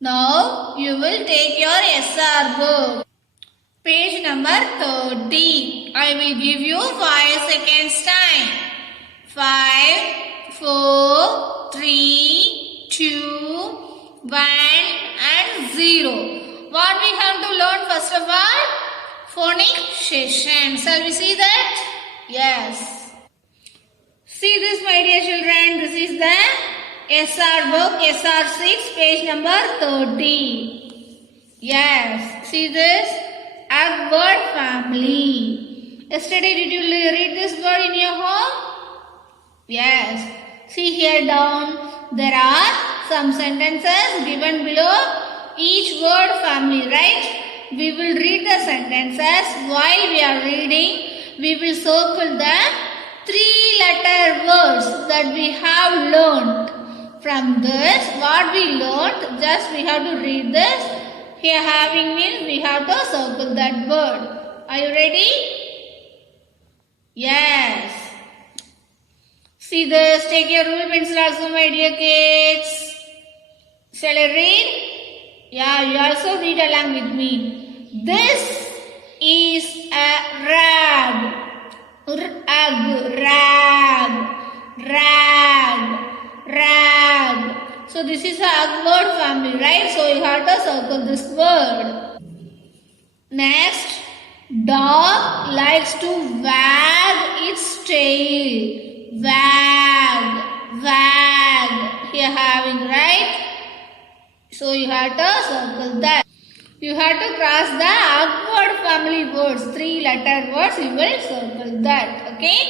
Now you will take your SR book. Page number 30. I will give you 5 seconds time. 5, 4, 3, 2, 1 and 0. What we have to learn first of all? Phonication. Shall we see that? Yes. See this, my dear children. This is the SR book, SR6, page number 30. Yes. See this? A word family. Yesterday did you read this word in your home? Yes. See here down. There are some sentences given below each word family, right? We will read the sentences. While we are reading, we will circle the 3-letter words that we have learned. From this, what we learned, just we have to read this. Here having means we have to circle that word. Are you ready? Yes. See this. Take your rule pencil also, my dear kids. Shall I read? Yeah, you also read along with me. This is a rag. Rag. So this is a word family, right? So you have to circle this word. Next, dog likes to wag its tail. Wag. Here having, right? So you have to circle that. You have to cross the awkward family words. 3-letter words, you will circle that. Okay?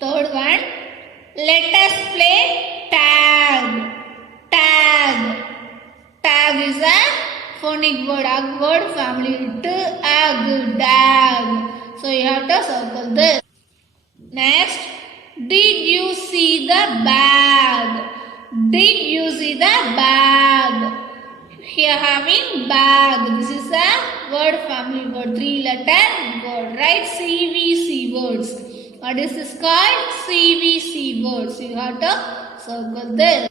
Third one. Let us play tag. Tag is a phonic word. Awkward family. Dag. So you have to circle this. Next. Did you see the bag? Did you see the bag? Here having bag. This is a word family word. 3-letter word, right? CVC words. What is this called? CVC words. You have to circle this.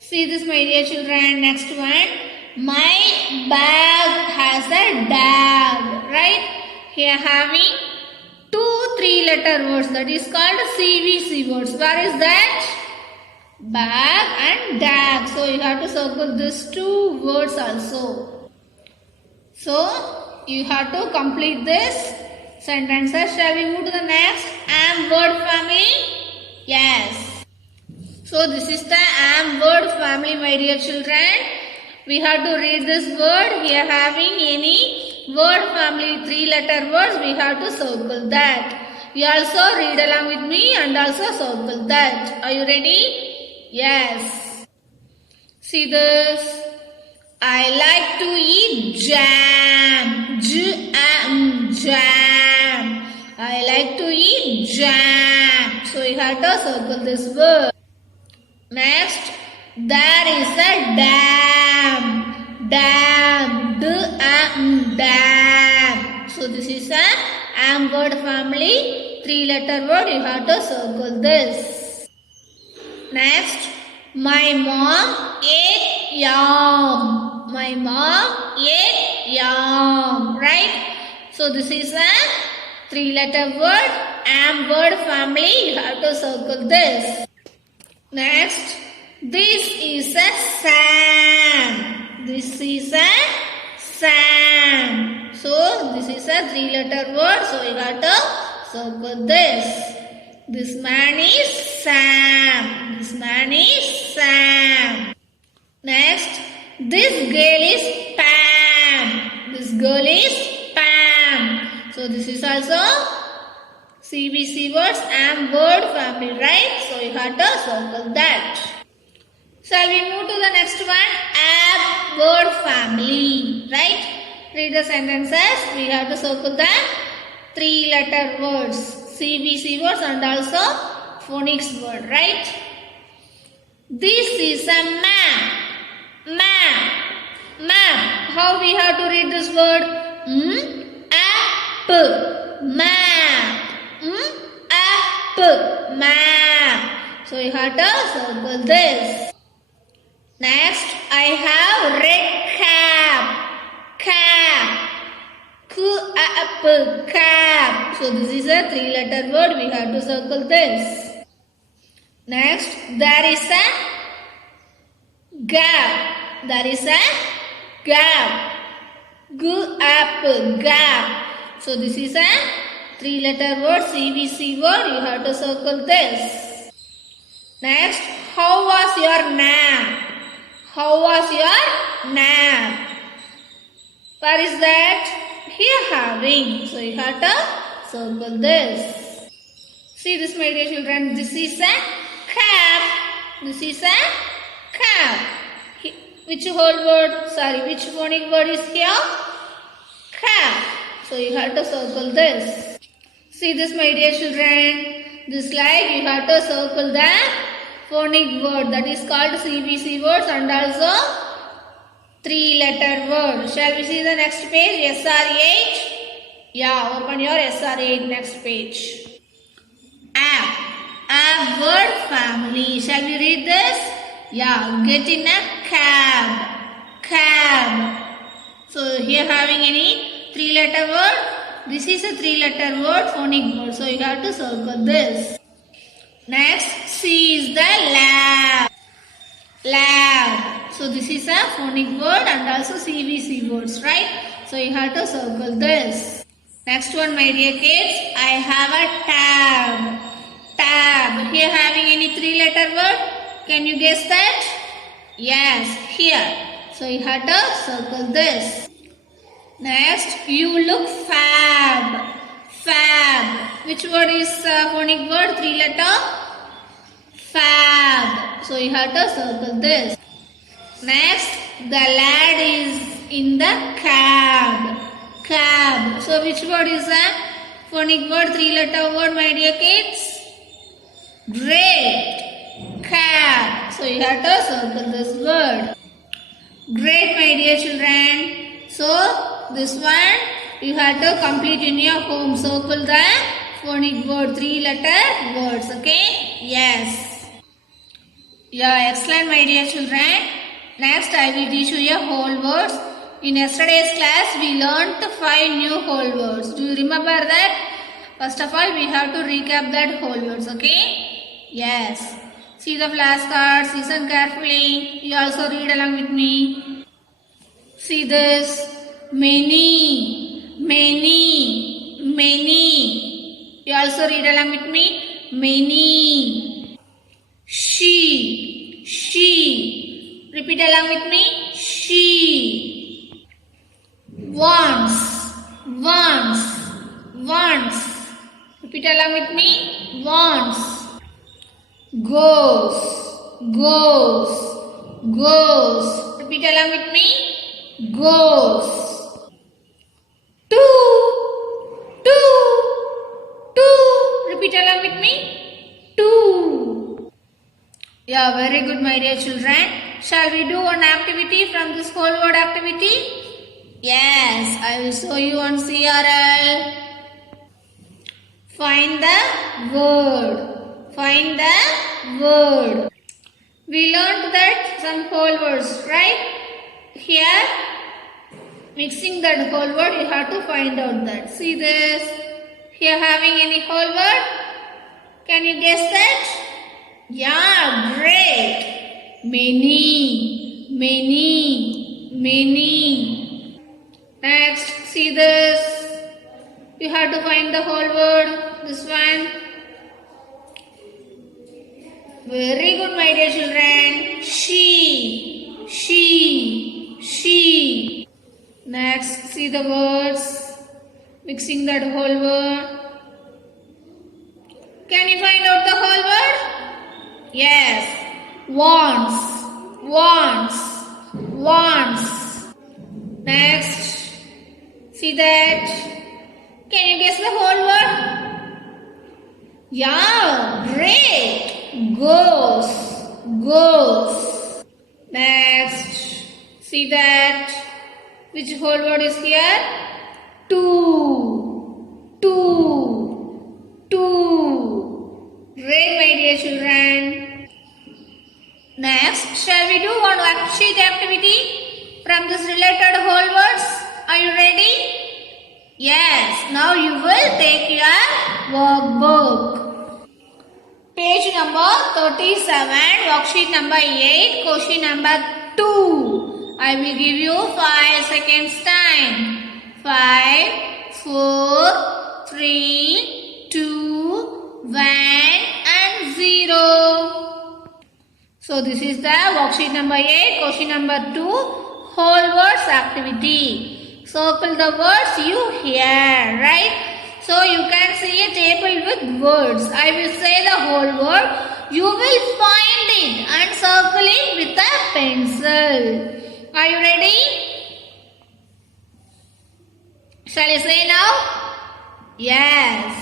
See this, my dear children. Next one. My bag has a dag. Right? Here having 2 3-letter words. That is called CVC words. Where is that? Bag and dag. So you have to circle these 2 words also. So you have to complete this sentences. Shall we move to the next? Am word family? Yes. So this is the am word family, my dear children. We have to read this word. We are having any word family 3-letter words. We have to circle that. You also read along with me and also circle that. Are you ready? Yes. See this. I like to eat jam. Jam. I like to eat jam. So you have to circle this word. Next. There is a dam. Dam. So this is a am word family. 3-letter word. You have to circle this. Next, my mom ate yam. My mom ate yam. Right? So this is a 3-letter word. Am word family. You have to circle this. Next, this is a Sam. This is a Sam. So this is a 3-letter word. So you have to circle this. This man is Sam. This man is Sam. Next, this girl is Pam. This girl is Pam. So this is also CVC words, am word family, right? So you have to circle that. Shall we move to the next one? Ab word family, right? Read the sentences. We have to circle the 3-letter words, CVC words and also phonics word, right? This is a map. How we have to read this word? App. Map. Map. So you have to circle this. Next, I have red cap. So this is a 3-letter word. We have to circle this. Next, there is a gap. There is a gap. Gap. So this is a 3-letter word, CVC word. You have to circle this. Next, how was your nap? How was your nap? Where is that? Here having. So you have to circle this. See this, my dear children. This is a cap. This is a cap. Which whole word? Sorry, which phonic word is here? Cap. So you have to circle this. See this, my dear children. This slide you have to circle the phonic word, that is called CVC words, and also 3-letter word. Shall we see the next page? SR8. Yeah, open your SR8 next page. A word family. Shall we read this? Yeah, get in a cab. Cab. So here having any 3-letter word? This is a 3-letter word, phonic word. So you have to circle this. Next, C is the lab. Lab. So this is a phonic word and also CVC words, right? So you have to circle this. Next one, my dear kids, I have a tab. Tab. Here having any 3-letter word? Can you guess that? Yes, here. So you have to circle this. Next, you look fab. Fab. Which word is phonic word? 3-letter? Fab. So you have to circle this. Next, the lad is in the cab. Cab. So which word is a phonic word? 3-letter word, my dear kids? Great. Cab. So you have to circle this word. Great, my dear children. So this one you have to complete in your home. Circle the phonic word, 3-letter words. Okay? Yes. Yeah, excellent, my dear children. Next, I will teach you your whole words. In yesterday's class, we learned 5 new whole words. Do you remember that? First of all, we have to recap that whole words. Okay? Yes. See the flashcards. Listen carefully. You also read along with me. See this. Many, many, many. You also read along with me. Many. She, she. Repeat along with me. She. Once, once, once. Repeat along with me. Once. Goes, goes, goes. Repeat along with me. Goes. Two. Repeat along with me. Two. Yeah, very good, my dear children. Shall we do one activity from this whole word activity? Yes, I will show you on CRL. Find the word. Find the word. We learned that some whole words, right? Here, mixing that whole word, you have to find out that. See this. Here having any whole word? Can you guess that? Yeah, great. Many, many, many. Next, see this. You have to find the whole word. This one. Very good, my dear children. She, she, she. Next, see the words. Mixing that whole word. Can you find out the whole word? Yes. Wants, wants, wants. Next, see that. Can you guess the whole word? Yeah, great. Goes, goes. Next, see that. Which whole word is here? Two, two, two. Great, my dear children. Next, shall we do one worksheet activity from this related whole words? Are you ready? Yes, now you will take your workbook. Page number 37, worksheet number 8, question number 2. I will give you 5 seconds time. 5, 4, 3, 2, 1 and 0. So this is the worksheet number 8, question number 2, whole words activity. Circle the words you hear, right? So you can see a table with words. I will say the whole word. You will find it and circle it with a pencil. Are you ready? Shall I say now? Yes.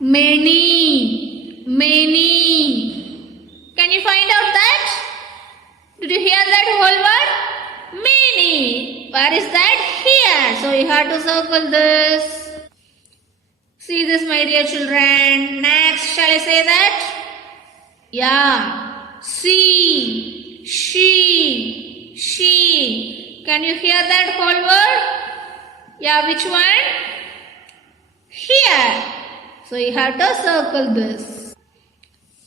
Many. Many. Can you find out that? Did you hear that whole word? Many. Where is that? Here. So you have to circle this. See this, my dear children. Next, shall I say that? Yeah. See, she. Can you hear that whole word? Yeah, which one? Here. So you have to circle this.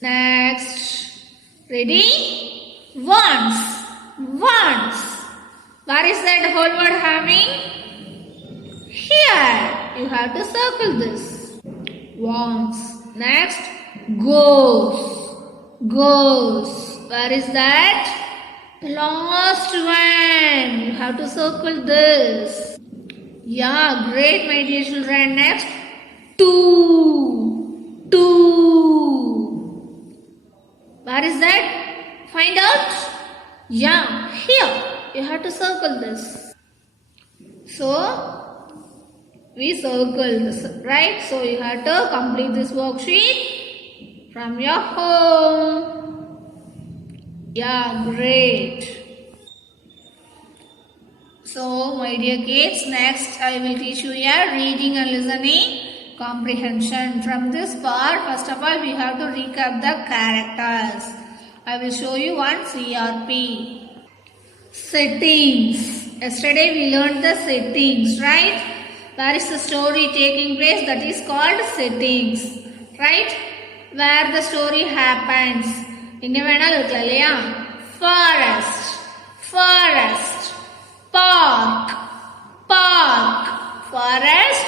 Next. Ready? Once. Where is that whole word having? Here. You have to circle this. Once. Next. Goes. Where is that? The last one. You have to circle this. Yeah, great, my dear children. Next. Two. Where is that? Find out. Yeah, here. You have to circle this. So, we circle this, right? So you have to complete this worksheet from your home. Yeah, great. So my dear kids, next I will teach you your reading and listening comprehension. From this part, first of all, we have to recap the characters. I will show you one CRP. Settings. Yesterday we learned the settings, right? Where is the story taking place? That is called settings. Right? Where the story happens. Inge venal irukla forest, park, forest,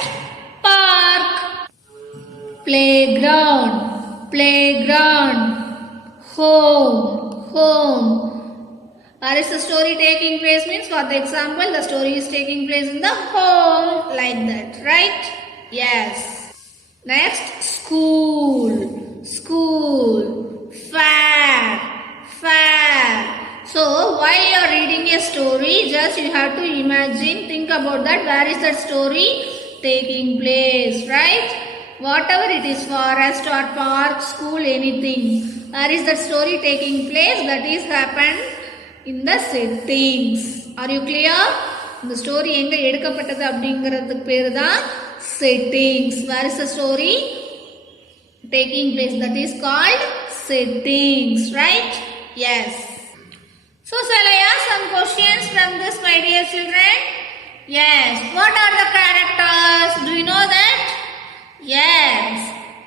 park, playground, home. Where is the story taking place means, for the example, the story is taking place in the home, like that, right? Yes. Next, school, fair. So, while you are reading a story, just you have to imagine, think about that, where is that story taking place, right? Whatever it is, forest or park, school, anything. Where is that story taking place? That is happened in the settings. Are you clear? The story enga edukapattadhu அப்படிங்கிறதுக்கு பேரு தான் settings. Where is the story taking place? That is called settings, right? Yes. So shall I ask some questions from this, my dear children? Yes. What are the characters? Do you know that? Yes.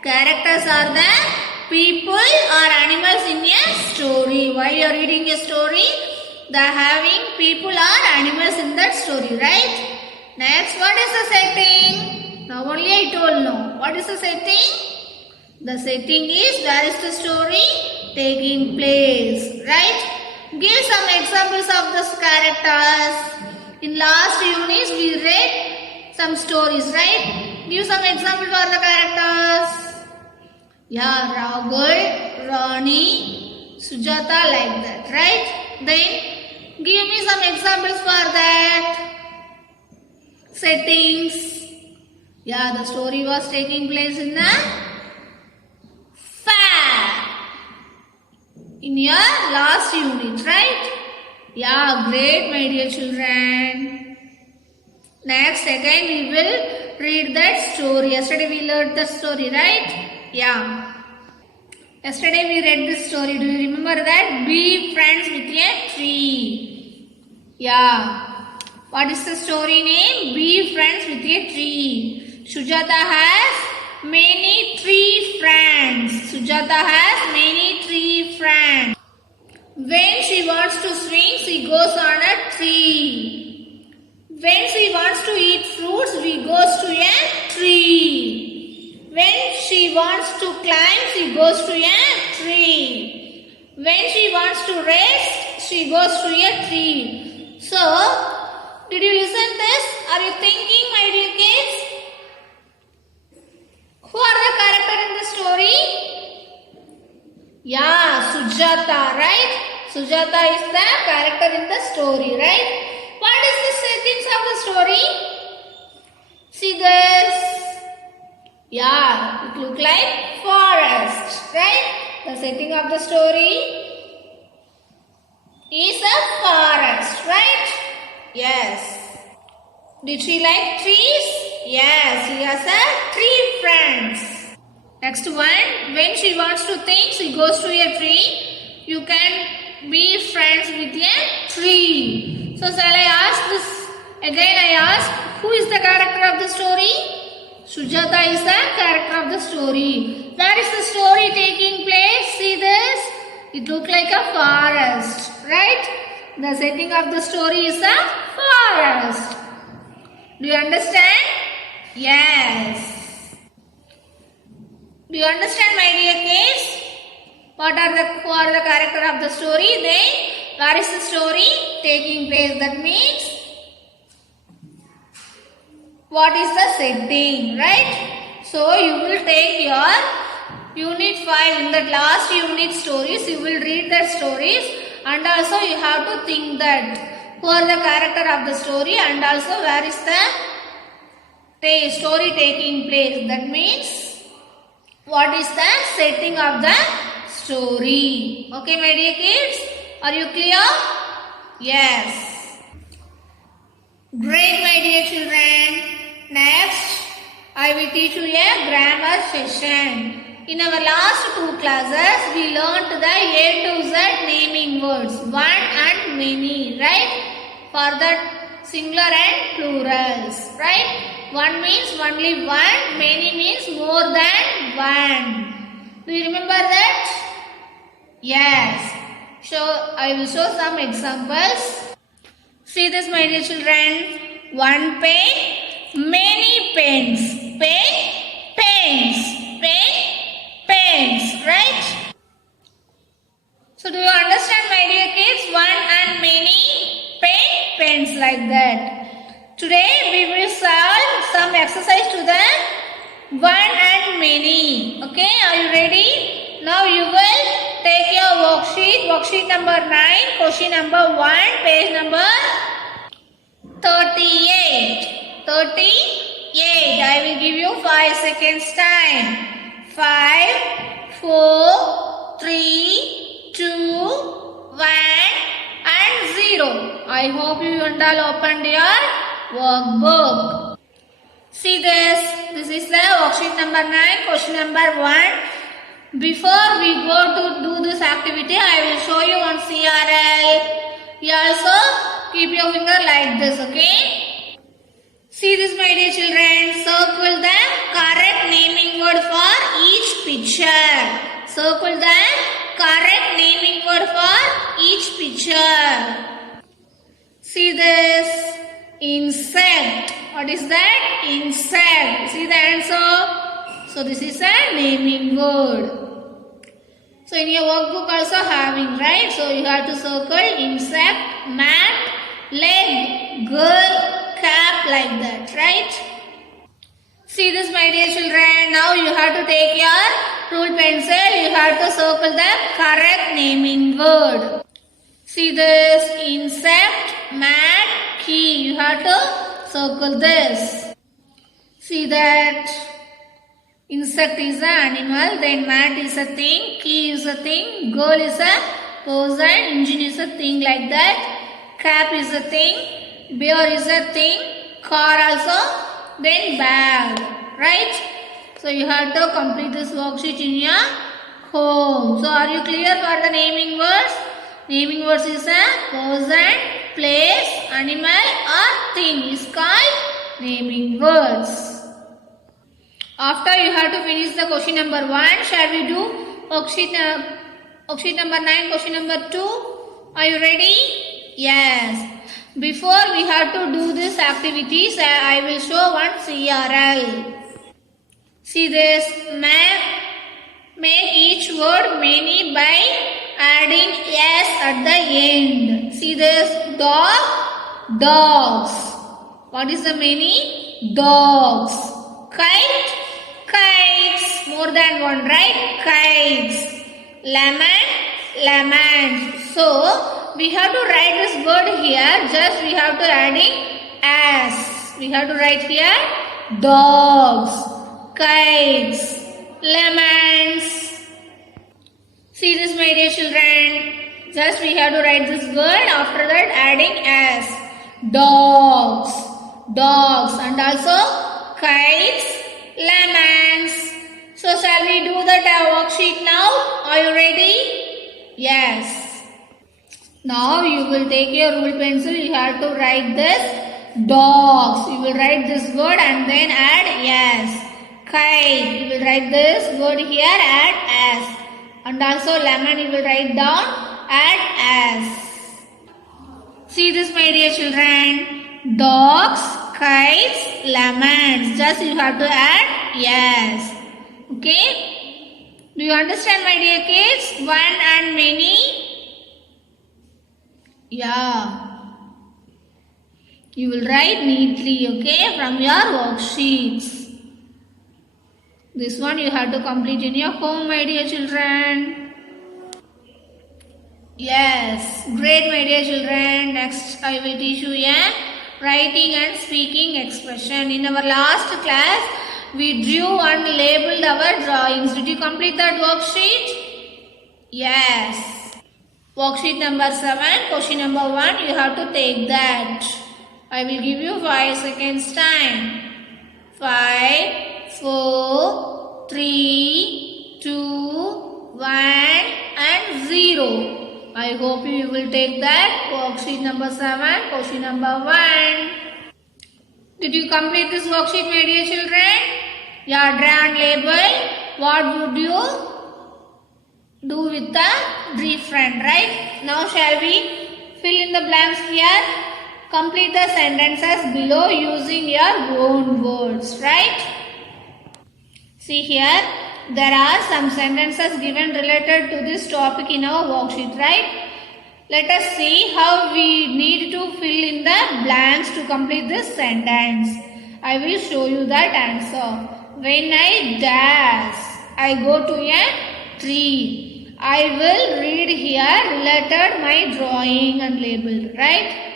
Characters are the people or animals in a story. While you are reading a story, they are having people or animals in that story, right? Next, what is the setting? Now only I told no. What is the setting? The setting is where is the story taking place, right? Give some examples of those characters. In last units we read some stories, right? Give some examples for the characters. Yeah, Rahul, Rani, Sujata, like that, right? Then give me some examples for that. Settings. Yeah, the story was taking place in the fair. In your last unit, right? Yeah, great, my dear children. Next, again we will read that story. Yesterday we learned the story, right? Yeah. Yesterday we read this story. Do you remember that? Be friends with a tree. Yeah. What is the story name? Be friends with a tree. Sujata has many tree friends. Sujata has many tree friends. When she wants to swing, she goes on a tree. When she wants to eat fruits, she goes to a tree. When she wants to climb, she goes to a tree. When she wants to rest, she goes to a tree. So, did you listen this? Are you thinking, my dear kids? Who are the character in the story? Yeah, Sujata, right? Sujata is the character in the story, right? What is the settings of the story? See this? Yeah, it looks like forest, right? The setting of the story is a forest, right? Yes. Did she like trees? Yes, she has a tree friends. Next one, when she wants to think, she goes to a tree. You can be friends with a tree. So shall I ask this? Again I ask, who is the character of the story? Sujata is the character of the story. Where is the story taking place? See this? It looks like a forest, right? The setting of the story is a forest. Do you understand? Yes. Do you understand, my dear kids? Who are the character of the story? Where is the story taking place? That means, what is the setting, right? So, you will take your unit 5 in the last unit stories. You will read the stories and also you have to think that who are the character of the story and also where is the story taking place. That means, what is the setting of the story. Okay, my dear kids? Are you clear? Yes. Great, my dear children. Next, I will teach you a grammar session. In our last 2 classes, we learnt the A to Z naming words. One and many, right? For the singular and plurals, right? One means only one, many means more than one. Do you remember that? Yes. So, I will show some examples. See this, my dear children. One pen, many pens. Pen, pens. Pen, pens, right? So, do you understand, my dear kids? One and many, pens like that. Today, we will solve some exercise to the one and many. Okay, are you ready? Now, you will take your worksheet number 9, question number 1, page number 38. 38. I will give you 5 seconds time. 5, 4, 3, 2, 1 and 0. I hope you all opened your workbook. See this. This is the worksheet number 9, question number 1. Before we go to do this activity, I will show you on CRL. You also keep your finger like this, okay? See this, my dear children. Circle the correct naming word for each picture. Circle the correct naming word for each picture. See this. Insect. What is that? Insect. See the answer? So this is a naming word. So in your workbook also having, right? So you have to circle insect, mat, leg, girl, cap like that, right? See this, my dear children. Now you have to take your ruled pencil. You have to circle the correct naming word. See this, insect, mat, key. You have to circle this. See that. Insect is an animal, then mat is a thing, key is a thing, girl is a person, engine is a thing like that, cap is a thing, bear is a thing, car also, then bag, right? So you have to complete this worksheet in your home. So are you clear for the naming words? Naming words is a person, place, animal or thing is called naming words. After you have to finish the question number 1, shall we do worksheet number 9, question number 2? Are you ready? Yes. Before we have to do these activities, I will show one CRL. See this, make each word many by adding s at the end. See this, dog, dogs. What is the many? Dogs. Kite, kites. More than one, right? Kites. Lemon, lemons. So, we have to write this word here. Just we have to adding s. We have to write here dogs, kites, lemons. See this, my dear children. Just we have to write this word. After that, adding s. Dogs, dogs, and also kites, lemons. So shall we do that worksheet now? Are you ready? Yes. Now you will take your ruled pencil. You have to write this dogs. You will write this word and then add yes. Kite. You will write this word here. Add s. And also lemon. You will write down. Add s. See this, my dear children. Dogs, kites, lemons. Just you have to add yes. Okay. Do you understand, my dear kids? One and many. Yeah. You will write neatly, okay, from your worksheets. This one you have to complete in your home, my dear children. Yes, great, my dear children. Next, I will teach you a writing and speaking expression. In our last class, we drew and labeled our drawings. Did you complete that worksheet? Yes. Worksheet number 7, question number 1, you have to take that. I will give you 5 seconds time. 5, 4, 3, 2, 1 and 0. I hope you will take that. Worksheet number 7, question number 1. Did you complete this worksheet, my dear children? Yeah, draw and label. What would you do with the different, right? Now shall we fill in the blanks here? Complete the sentences below using your own words, right? See here, there are some sentences given related to this topic in our worksheet, right? Let us see how we need to fill in the blanks to complete this sentence. I will show you that answer. When I dash, I go to a tree. I will read here related my drawing and label, right?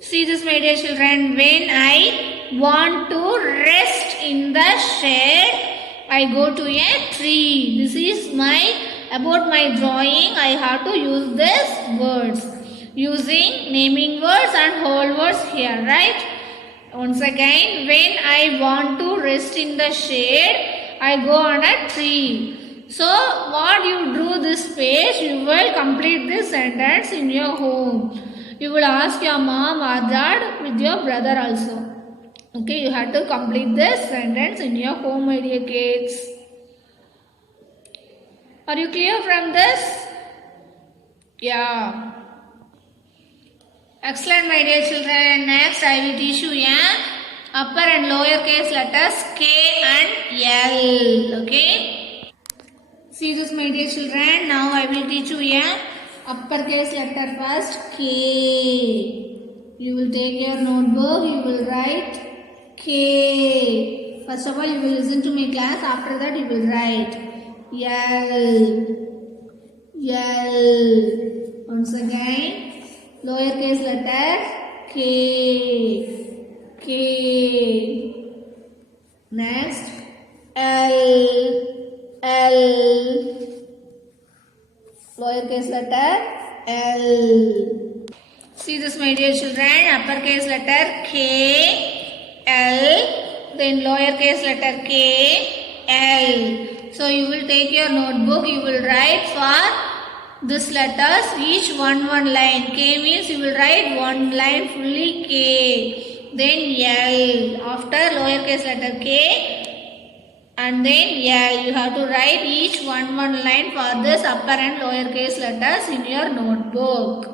See this, my dear children. When I want to rest in the shade, I go to a tree. This is about my drawing. I have to use these words. Using naming words and whole words here, right? Once again, when I want to rest in the shade, I go on a tree. So, what you drew this page, you will complete this sentence in your home. You will ask your mom or dad with your brother also. Okay, you have to complete this sentence in your home, my dear kids. Are you clear from this? Yeah. Excellent, my dear children. Next, I will teach you upper and lower case letters K and L. Okay. See this, my dear children. Now I will teach you uppercase letter first, K. You will take your notebook. You will write K. First of all, you will listen to my class. After that, you will write L. L. Once again, lowercase letter K. K. Next, L. Lowercase letter L. See this, my dear children. Uppercase letter K, L. Then lowercase letter K, L. So you will take your notebook. You will write for these letters, each one line. K means you will write one line fully K. Then L. After lowercase letter K and then L. You have to write each one line for this upper and lowercase letters in your notebook.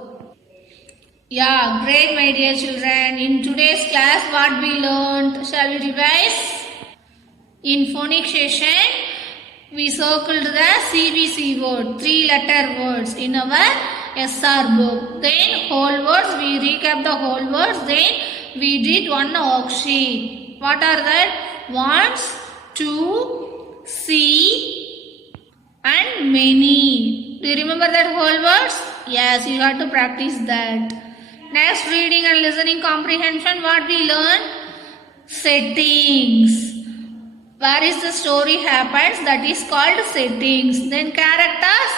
Yeah, great my dear children. In today's class what we learned? Shall we revise? In phonic session, we circled the CBC word, 3-letter words in our SR book. Then whole words, we recap the whole words. Then we did one worksheet. What are that? Wants, to, see and many. Do you remember that whole words? Yes, you have to practice that. Next, reading and listening comprehension. What we learn? Settings. Where is the story happens, that is called settings. Then characters,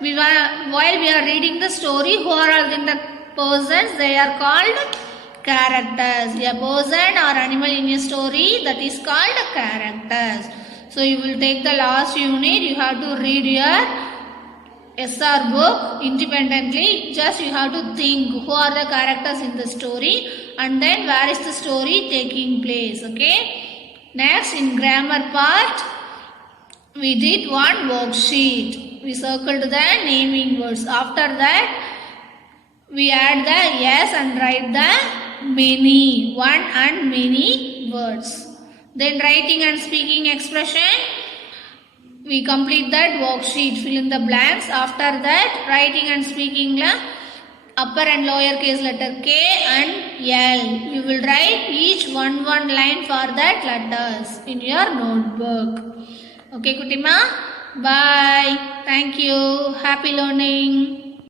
while we are reading the story, who are all the persons, they are called characters. A person or animal in a story, that is called characters. So you will take the last unit, you have to read your SR book independently. Just you have to think who are the characters in the story and then where is the story taking place. Okay. Next, in grammar part, we did one worksheet. We circled the naming words. After that, we add the yes and write the many, one and many words. Then writing and speaking expression, we complete that worksheet, fill in the blanks. After that, writing and speaking upper and lowercase letter K and L. You will write each one line for that letters in your notebook. Okay, Kutima? Bye. Thank you. Happy learning.